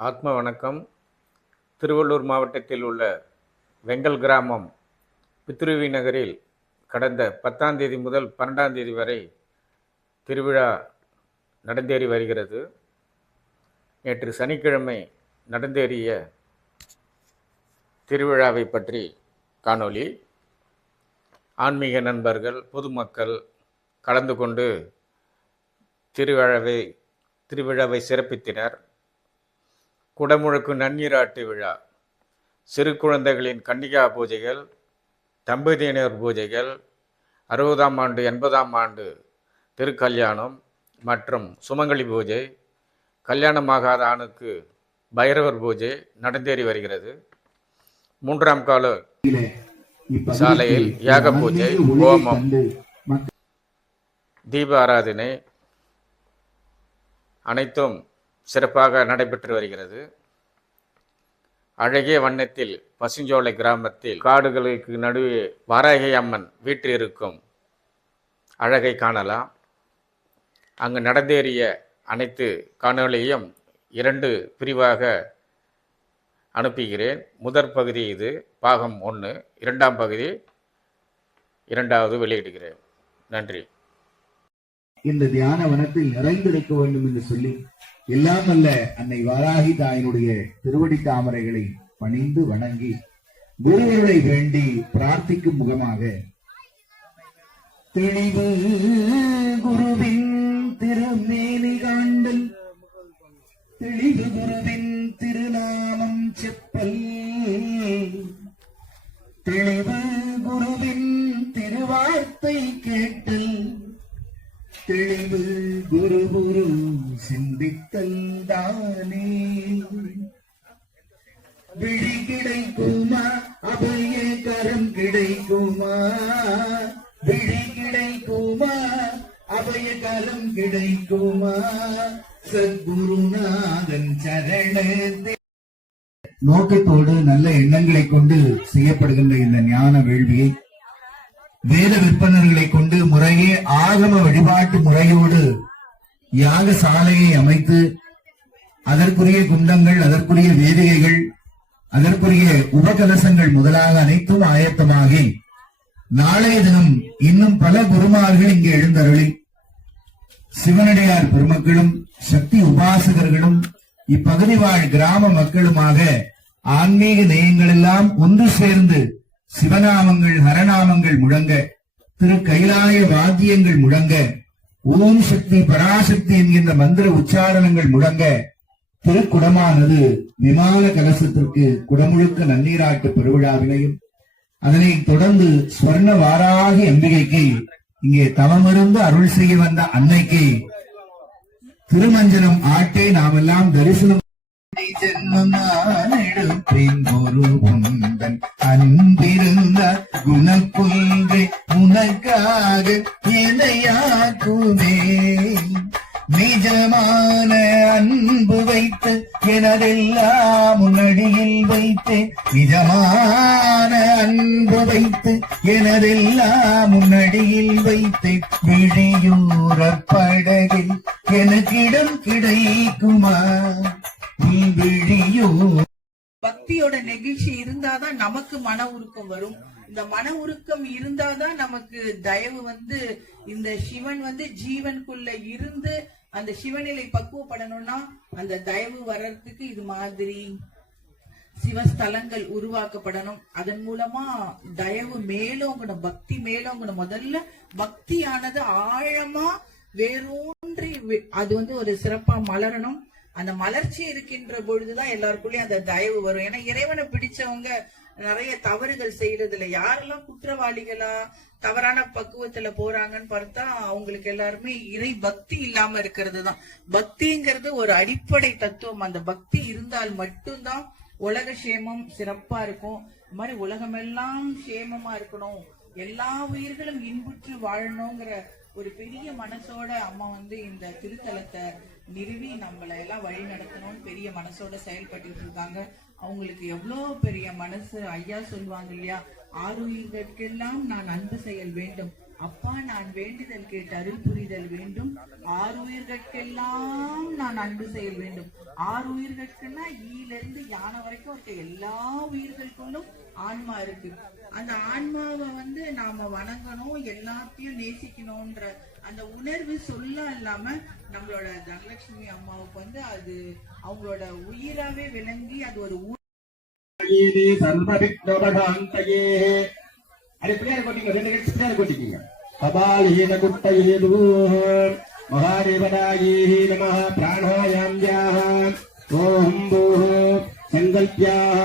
ஆத்ம வணக்கம். திருவள்ளூர் மாவட்டத்தில் உள்ள வெங்கல் கிராமம் பித்ருவி நகரில் கடந்த 10ஆம் தேதி முதல் 12ஆம் தேதி வரை திருவிழா நடந்தேறி வருகிறது. நேற்று சனிக்கிழமை நடந்தேறிய திருவிழாவை பற்றி காணொளி. ஆன்மீக நண்பர்கள், பொதுமக்கள் கலந்து கொண்டு திருவிழாவை சிறப்பித்தனர். குடமுழுக்கு நன்னீராட்டு விழா, சிறு குழந்தைகளின் கன்னிகா பூஜைகள், தம்பதியினர் பூஜைகள், 60ஆம் ஆண்டு 80ஆம் ஆண்டு திருக்கல்யாணம் மற்றும் சுமங்கலி பூஜை, கல்யாணமாகாத ஆணுக்கு பைரவர் பூஜை நடந்தேறி வருகிறது. 3ஆம் கால சாலையில் யாக பூஜை, ஹோமம், தீப ஆராதனை அனைத்தும் சிறப்பாக நடைபெற்று வருகிறது. அழகிய வண்ணத்தில் பசுஞ்சோலை கிராமத்தில் காடுகளுக்கு நடுவே வாராகி அம்மன் வீற்றிருக்கும் அழகை காணலாம். அங்கு நடந்தேறிய அனைத்து காணொளியையும் 2 பிரிவாக அனுப்புகிறேன். முதற் பகுதி இது பாகம் 1, 2ஆம் பகுதி 2வது வெளியிடுகிறேன். நன்றி. இந்த தியான வனத்தில் நிறைந்திருக்க வேண்டும் என்று சொல்லி எல்லாம் அல்ல அன்னை வாராகி தாயினுடைய திருவடி தாமரைகளை பணிந்து வணங்கி குருவருளை வேண்டி பிரார்த்திக்கும் முகமாக தெளிவு குருவின் திருமேனி காண்டல், தெளிவு குருவின் திருநாமம் செப்பல், தெளிவு குருவின் திருவார்த்தை கேட்டல், தெளிவு குரு குரு சிந்தித்தல் தானே. விழி கிடைக்குமா அபய கரம் கிடைக்குமா, விழி கிடைக்குமா அபய கரம் கிடைக்குமா, சத்குருநாதன் சரணத்தை நோக்கத்தோடு நல்ல எண்ணங்களை கொண்டு செய்யப்படுகின்ற இந்த ஞான வேள்வியை வேத விற்பனர்களை கொண்டு முறையே ஆகம வழிபாட்டு முறையோடு யாக சாலையை அமைத்து அதற்குரிய குண்டங்கள், அதற்குரிய வேதிகைகள், அதற்குரிய உபகலசங்கள் முதலாக அனைத்தும் ஆயத்தமாகி நாளைய தினம் இன்னும் பல குருமார்கள் இங்கே எழுந்தருளி சிவனடியார் பெருமக்களும் சக்தி உபாசகர்களும் இப்பகுதி வாழ் கிராம மக்களுமாக ஆன்மீக நேயங்கள் எல்லாம் ஒன்று சேர்ந்து சிவநாமங்கள், ஹரநாமங்கள் முழங்க, திரு கைலாய வாத்தியங்கள் முழங்க, ஓம் சக்தி பராசக்தி என்கின்ற மந்திர உச்சாரணங்கள் முழங்க, திருக்குடமானது விமான கலசத்திற்கு குடமுழுக்க நன்னீராட்டு பெருவிழாவினையும், அதனை தொடர்ந்து ஸ்வர்ண வாராகி அம்பிகைக்கு இங்கே தவமிருந்து அருள் செய்ய வந்த அன்னைக்கு திருமஞ்சனம் ஆட்டை நாமெல்லாம் தரிசனம் ஜென்மமானெடுப்பேன் ஒரு உந்தன் அன்பிருந்த குணக்கொள்கை உனக்காக எதையாக்குவே. நிஜமான அன்பு வைத்து எனதெல்லாம் உன்னடியில் வைத்தே, நிஜமான அன்பு வைத்து எனதெல்லாம் உன்னடியில் வைத்தே, விழியூர படகில் எனக்கிடம் கிடைக்குமா, நீ விழியோ. பக்தியோட நெகிழ்ச்சி இருந்தாதான் நமக்கு மன உருக்கம் வரும். இந்த மன உருக்கம் இருந்தாதான் நமக்கு தயவு இந்த சிவன் ஜீவனுக்குள்ள இருந்து அந்த சிவநிலை பக்குவப்படணும்னா அந்த தயவு வர்றதுக்கு இது மாதிரி சிவஸ்தலங்கள் உருவாக்கப்படணும். அதன் மூலமா தயவு மேலோங்கணும், பக்தி மேலோங்கணும். முதல்ல பக்தியானது ஆழமா வேரூன்றி அது ஒரு சிறப்பா மலரணும். அந்த மலர்ச்சி இருக்கின்ற பொழுதுதான் எல்லாருக்குள்ளயும் அந்த தயவு வரும். ஏன்னா இறைவனை பிடிச்சவங்க நிறைய தவறுகள் செய்யறது இல்லை. யாரெல்லாம் குற்றவாளிகளா தவறான பக்குவத்துல போறாங்கன்னு பார்த்தா அவங்களுக்கு எல்லாருமே இறை பக்தி இல்லாம இருக்கிறது தான். பக்திங்கிறது ஒரு அடிப்படை தத்துவம். அந்த பக்தி இருந்தால் மட்டும்தான் உலக சேமம் சிறப்பா இருக்கும். இந்த மாதிரி உலகமெல்லாம் சேமமா இருக்கணும், எல்லா உயிர்களும் இன்புற்று வாழணுங்கிற ஒரு பெரிய மனசோட அம்மா இந்த திருத்தலத்தை நிறுவி நம்மளை எல்லாம் வழி நடத்தணும்னு பெரிய மனசோட செயல்பட்டு இருக்காங்க. அவங்களுக்கு எவ்வளவு பெரிய மனசு. ஐயா சொல்லுவாங்க இல்லையா, ஆறுயிர்களுக்கெல்லாம் நான் அன்பு செயல் வேண்டும், அப்பா நான் வேண்டுதல் கேட்டு அருள் புரிதல் வேண்டும். 6 உயிர்கட்கெல்லாம் நான் அன்பு செய்ய வேண்டும். 6 உயிர்கட்குன்னா ஈலிருந்து யானை வரைக்கும் இருக்க எல்லா உயிர்களுக்குள்ளும் ஆன்மா இருக்கு. அந்த ஆன்மாவை நாம வணங்கணும், எல்லாத்தையும் நேசிக்கணும்ன்ற அந்த உணர்வு சொல்ல இல்லாம நம்மளோட தனலட்சுமி அம்மாவுக்கு அது அவங்களோட உயிராவே விளங்கி அது ஒரு கபாலீன குட்டையே மகாதேவனாயே நமः பிராணாயாம்யாः ஓம் பூः சங்கல்ப்யாः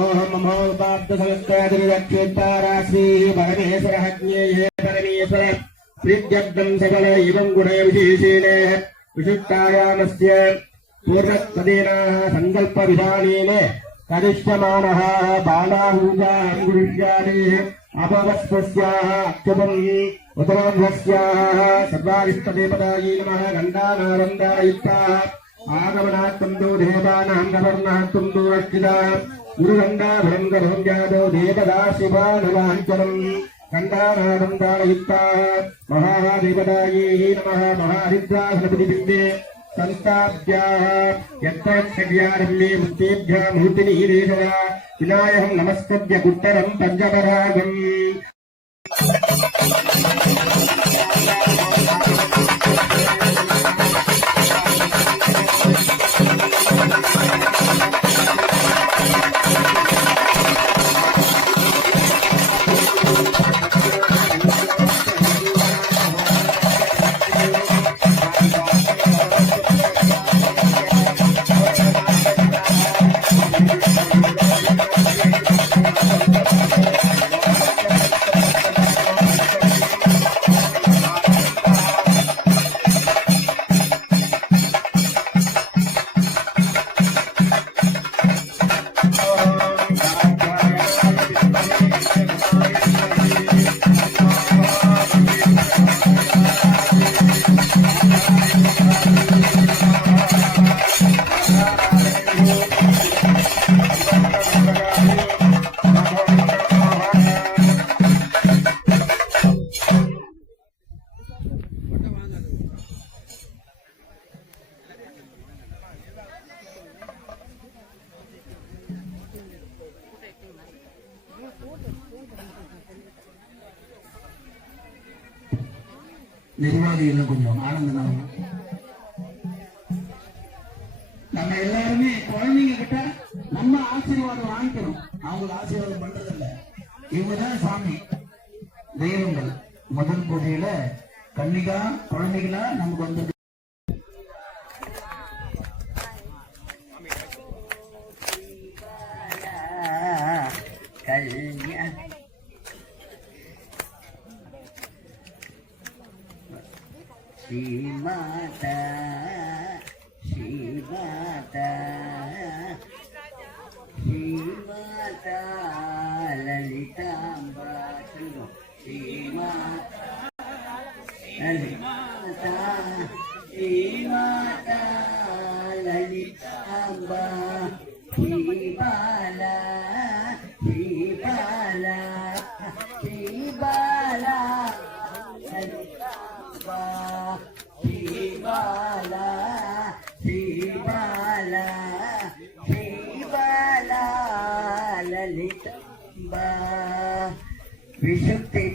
ஓம் மமோபாப்தசமஸ்தாதிரக்ஷேத்தாராஸ்ரீः பரமேஸ்வரः ஜ்ஞேயே பரமேஸ்வர प्रीत्यब्दं सकल इदं गुणविशेषेण विशुद्धायामस्य पूर्णत्वदेनाः सङ्कल्पविधानेन करिष्यमाणः बालाहूजां गुरुष्यादेः अपवस्त्वस्याः अच्युतम् उतराभ्यस्याः सर्वारिष्टदेवतायै नमः गन्धानारन्दायुक्ताः आगमनात्तं तु देवानां गवर्णात्तं तु रक्षिताः गुरुगन्धाभरङ्गभं जातो देवदाशिवानवाञ्चनम् गन्धानारन्दायुक्ताः महादेवतायै नमः महारिद्रासनपतिबिम्बे संस्थाभ्याः यत्तक्षव्यारम्ये मुक्तेभ्यः मूर्तिनिरीशः विनायकं नमस्कृत्य गुट्टरं पञ्चपरागम् நிர்வாகிகள் கொஞ்சம் ஆனந்தம். நம்ம எல்லாருமே குழந்தைங்க கிட்ட நம்ம ஆசீர்வாதம் வாங்கிக்கணும். அவங்களை ஆசீர்வாதம் பண்றதில்ல. இவங்கதான் சாமி தெய்வங்கள். முதல் பூஜையில கன்னிகா குழந்தைகளா நமக்கு வந்து श्रीमाता श्रीमाता श्रीमाता ललितांबा श्रीमाता ललिता श्रीमाता ललितांबा श्रीबाला श्रीबाला श्रीबाला ललितांबा श्रीबाला श्रीबाला श्रीबाला ललितांबा विशुद्धि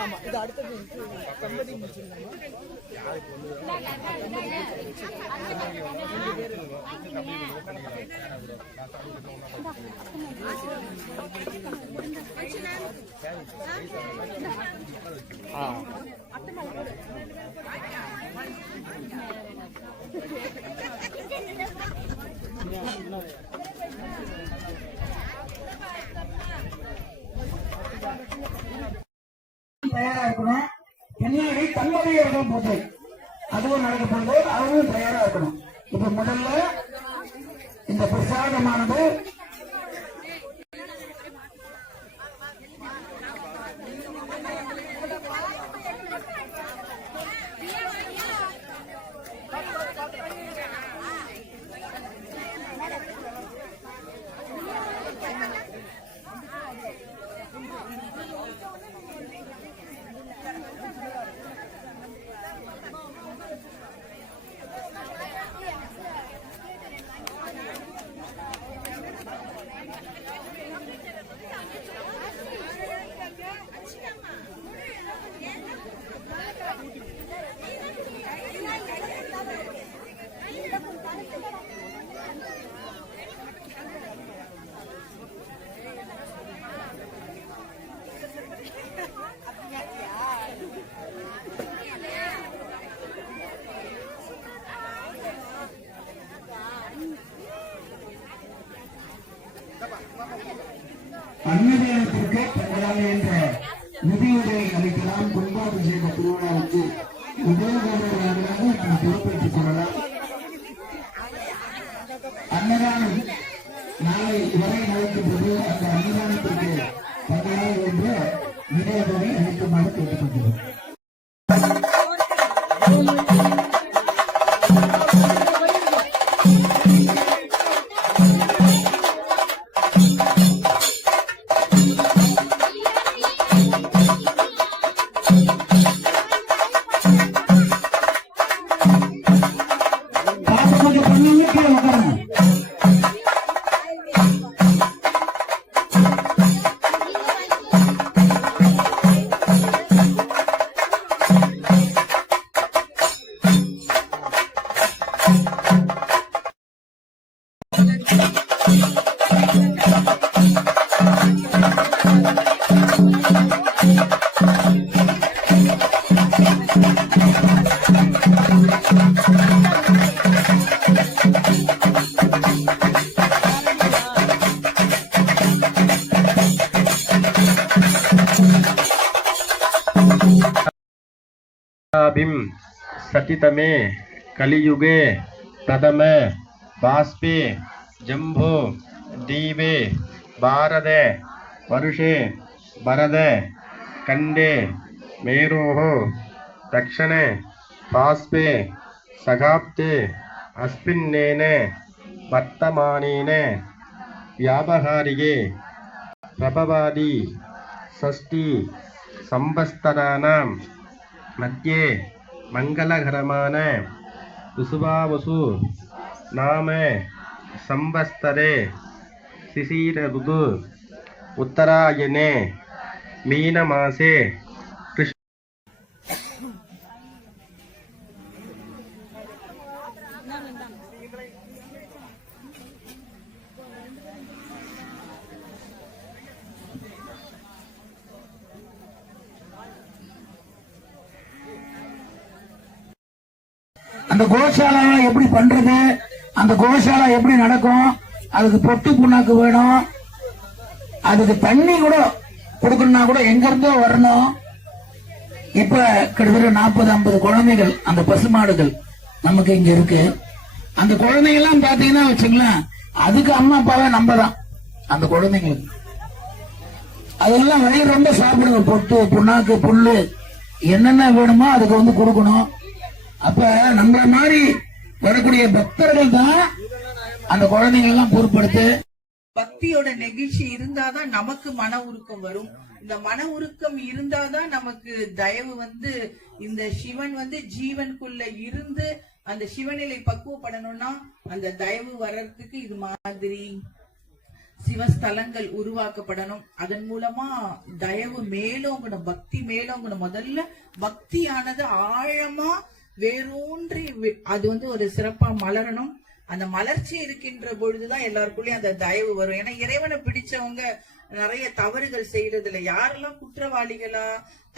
ஆமா இது அடுத்தது கம்பெனி முடிச்சிருந்தாங்க. தயாரா இருக்கணும். பின்னாடி தம்பதியர்கள் பூஜை அதுவும் நடக்க போகுது. அவரும் தயாரா இருக்கணும். இப்ப முதல்ல இந்த பிரசாதமானது அன்னதானத்திற்கு தங்களாக என்ற நிதியுதவி அளிக்கலாம். கும்பாபிஷேக திருவிழாவுக்கு உதவுபவர்களாக நாம் பொறுப்பேற்றுக் கொள்ளலாம். அன்னதானம் நாளை வரை நடக்கின்றது. அந்த அன்னதானத்திற்கு தங்களாக என்ற நிதியுதவி அளிக்குமாறு கேட்டுக்கொள்கிறோம். सतितमे कलियुगे प्रथम बाष्पे जम्भो दीपे भारते वर्षे भरद खंडे मेरोः दक्षिणे बाष्पे सगाब्दे अस्मिन्नेन वर्तमानेन व्यावहारिके प्रभवादि षष्ठी संवत्सराणां मध्ये मंगलकरमान वसुवावसु नाम संवत्सरे शिशिर ऋतु उत्तरायणे मीनमासे அந்த கோஷாலா எப்படி பண்றது, அந்த கோஷாலா எப்படி நடக்கும், அதுக்கு பொட்டு புண்ணாக்கு வேணும், அதுக்கு தண்ணி கூட கொடுக்கணும்னா கூட எங்க இருந்தோ வரணும். இப்ப கிட்டத்தட்ட 40-50 குழந்தைகள் அந்த பசுமாடுகள் நமக்கு இங்க இருக்கு. அந்த குழந்தைங்க எல்லாம் பாத்தீங்கன்னா வச்சுங்களேன், அதுக்கு அம்மா அப்பாவே நம்ம தான். அந்த குழந்தைங்களுக்கு அதெல்லாம் வயிறு ரொம்ப சாப்பிடுங்க. பொட்டு புண்ணாக்கு புல்லு என்னென்ன வேணுமோ அதுக்கு வந்து கொடுக்கணும். அப்ப நம்மள மாதிரி வரக்கூடிய பக்தர்கள் தான் அந்த குழந்தைகள் எல்லாம் பொறுப்படுத்து. பக்தியோட நெகிழ்ச்சி இருந்தாதான் நமக்கு மன உருக்கம் வரும். இந்த மன உருக்கம் இருந்தாதான் நமக்கு தயவு வந்து இந்த சிவன் வந்து ஜீவனுக்குள்ள இருந்து அந்த சிவநிலை பக்குவப்படணும்னா அந்த தயவு வர்றதுக்கு இது மாதிரி சிவஸ்தலங்கள் உருவாக்கப்படணும். அதன் மூலமா தயவு மேலோங்கணும், பக்தி மேலோங்கணும். முதல்ல பக்தியானது ஆழமா வேரூன்றி அது வந்து ஒரு சிறப்பா மலரணும். அந்த மலர்ச்சி இருக்கின்ற பொழுதுதான் எல்லாருக்குள்ளயும் அந்த தயவு வரும். ஏன்னா இறைவனை பிடிச்சவங்க நிறைய தவறுகள் செய்யறதுல யாரெல்லாம் குற்றவாளிகளா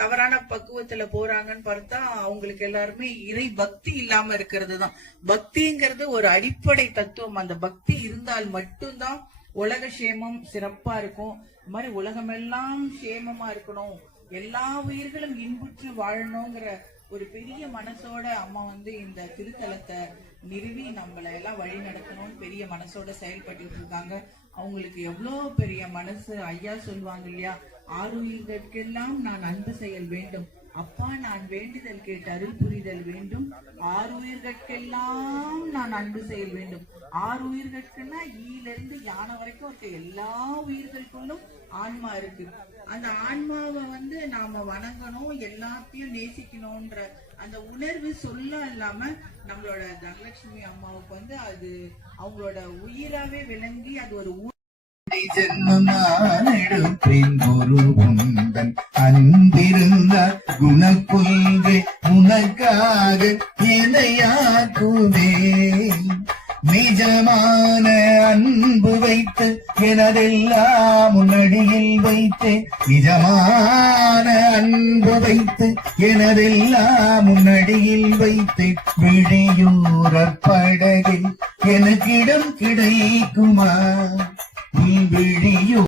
தவறான பக்குவத்துல போறாங்கன்னு பார்த்தா அவங்களுக்கு எல்லாருமே இறை பக்தி இல்லாம இருக்கிறது தான். பக்திங்கிறது ஒரு அடிப்படை தத்துவம். அந்த பக்தி இருந்தால் மட்டும்தான் உலக சேமம் சிறப்பா இருக்கும். இந்த மாதிரி உலகமெல்லாம் சேமமா இருக்கணும், எல்லா உயிர்களும் இன்புற்று வாழணுங்கிற ஒரு பெரிய மனசோட அம்மா வந்து இந்த திருத்தலத்தை நிறுவி நம்மளை எல்லாம் வழி நடத்தணும்னு பெரிய மனசோட செயல்பட்டு இருக்காங்க. அவங்களுக்கு எவ்வளவு பெரிய மனசு. ஐயா சொல்லுவாங்க இல்லையா, ஆறுயிர்களுக்கெல்லாம் நான் அன்பு செயல் வேண்டும், அப்பா நான் வேண்டுதல் கேட்டு அருள் புரிதல் வேண்டும், ஆறுயிர்களுக்கெல்லாம் நான் அன்பு செயல் வேண்டும். 6 உயிர்களுக்குன்னா ஈலிருந்து யானை வரைக்கும் இருக்க எல்லா உயிர்களுக்குள்ளும் ஆன்மா இருக்கு. அந்த ஆன்மாவை வந்து நாம வணங்கணும், எல்லாத்தையும் நேசிக்கணும்ன்ற அந்த உணர்வு சொல்ல இல்லாம நம்மளோட தனலட்சுமி அம்மாவுக்கு வந்து அது அவங்களோட உயிராவே விளங்கி அது ஒரு ஜென்மமானெடுப்பேன் ஒரு உந்தன் அன்பிருந்த குணப்புல்வே உனக்காக இணையாக்குவே. நிஜமான அன்பு வைத்து எனதெல்லாம் முன்னடியில் வைத்தே, நிஜமான அன்பு வைத்து எனதெல்லாம் முன்னடியில் வைத்தே. விழியூரற் படகில் எனக்கிடம் கிடைக்குமா, விழியூர்